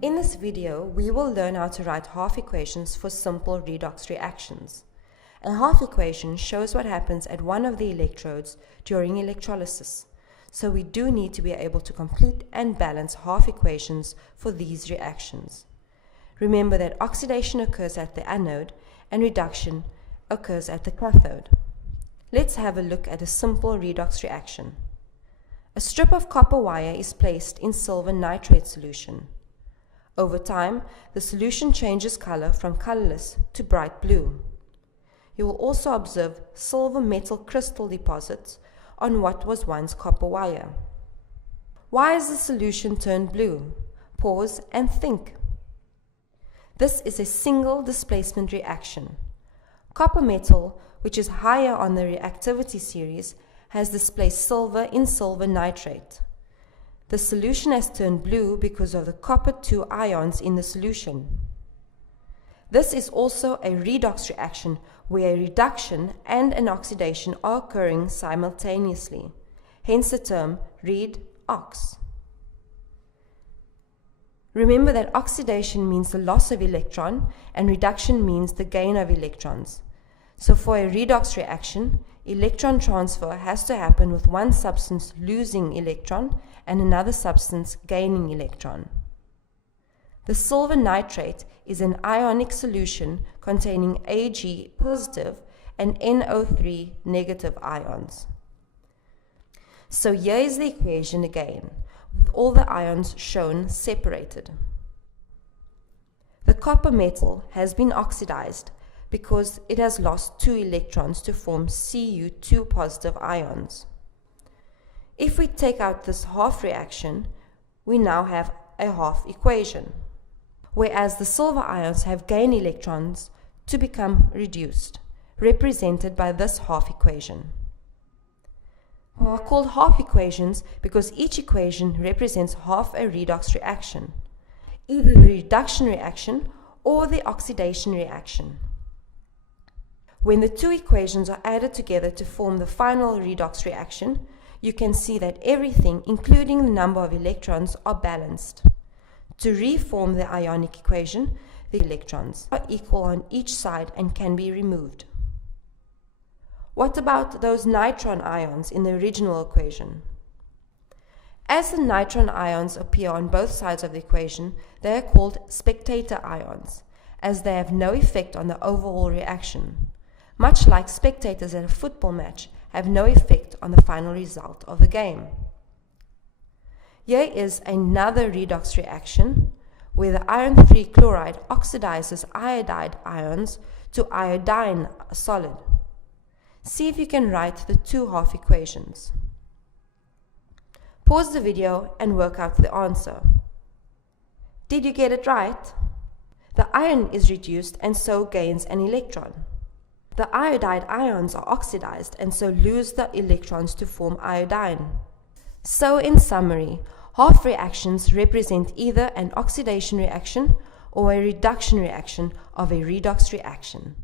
In this video, we will learn how to write half equations for simple redox reactions. A half equation shows what happens at one of the electrodes during electrolysis, so we do need to be able to complete and balance half equations for these reactions. Remember that oxidation occurs at the anode and reduction occurs at the cathode. Let's have a look at a simple redox reaction. A strip of copper wire is placed in silver nitrate solution. Over time, the solution changes color from colorless to bright blue. You will also observe silver metal crystal deposits on what was once copper wire. Why is the solution turned blue? Pause and think. This is a single displacement reaction. Copper metal, which is higher on the reactivity series, has displaced silver in silver nitrate. The solution has turned blue because of the copper 2 ions in the solution. This is also a redox reaction where a reduction and an oxidation are occurring simultaneously, hence the term redox. Remember that oxidation means the loss of electron and reduction means the gain of electrons. So for a redox reaction, electron transfer has to happen with one substance losing electron and another substance gaining electron. The silver nitrate is an ionic solution containing Ag positive and NO3 negative ions. So here is the equation again, with all the ions shown separated. The copper metal has been oxidized because it has lost 2 electrons to form Cu2 positive ions. If we take out this half reaction, we now have a half equation, whereas the silver ions have gained electrons to become reduced, represented by this half equation. They are called half equations because each equation represents half a redox reaction, either the reduction reaction or the oxidation reaction. When the two equations are added together to form the final redox reaction, you can see that everything, including the number of electrons, are balanced. To reform the ionic equation, the electrons are equal on each side and can be removed. What about those nitron ions in the original equation? As the nitron ions appear on both sides of the equation, they are called spectator ions, as they have no effect on the overall reaction. Much like spectators at a football match have no effect on the final result of the game. Here is another redox reaction where the iron 3 chloride oxidizes iodide ions to iodine a solid. See if you can write the two half equations. Pause the video and work out the answer. Did you get it right? The iron is reduced and so gains an electron. The iodide ions are oxidized and so lose the electrons to form iodine. So in summary, half reactions represent either an oxidation reaction or a reduction reaction of a redox reaction.